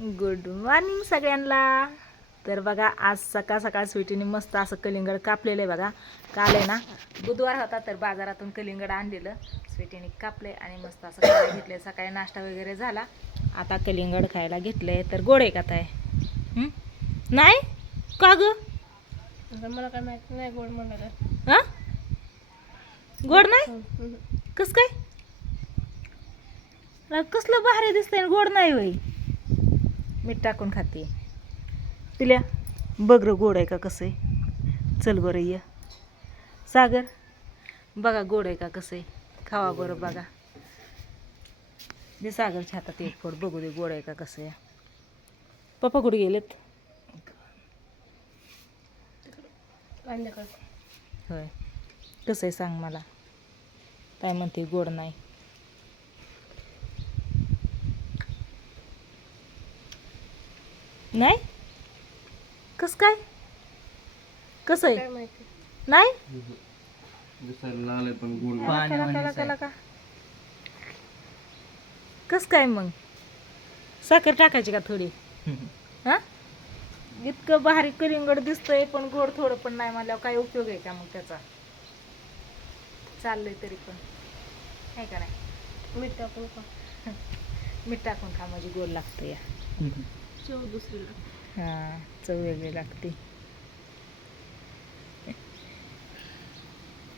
Good morning सगळ्यांना. तर बघा आज सकाळ सकाळ स्वीटीने मस्त असं कलिंगड कापलेलं आहे बघा. काल आहे ना बुधवार होता तर बाजारातून कलिंगड आणलेलं स्वीटीने कापले आणि मस्त असं खायला घेतले. सकाळी नाश्ता वगैरे झाला, आता कलिंगड खायला घेतले. तर गोड आहे का ताय? नाही का ग? मला काय माहिती नाही गोड म्हणाला. हां गोड नाही? कस काय? कसलं भारी दिसतंय गोड नाही होय. मीठ टाकून खाते तिला. बघ र गोड आहे का कसं आहे. चल बरं ये सागर बघा गोड आहे का कसं आहे. खावा बरं बघा. दे सागरच्या हातात एक फोड बघू दे गोड आहे का कसं आहे. पप्पा कुठे गेलेत? होय कसं आहे सांग मला. काय म्हणते गोड नाही? नाही कस काय? कसं आहे नाही? कस काय मग? साखर टाकायची का थोडी? हा इतकं भारी कलिंगड दिसतंय पण गोड थोडं पण नाही म्हणल्यावर काय उपयोग आहे का मग त्याचा? चाललंय तरी पण आहे का नाही? मीठ टाकून खा. मीठ टाकून खा म्हणजे गोड लागतं या. चव दुसरी. हां चव वेगळी लागते.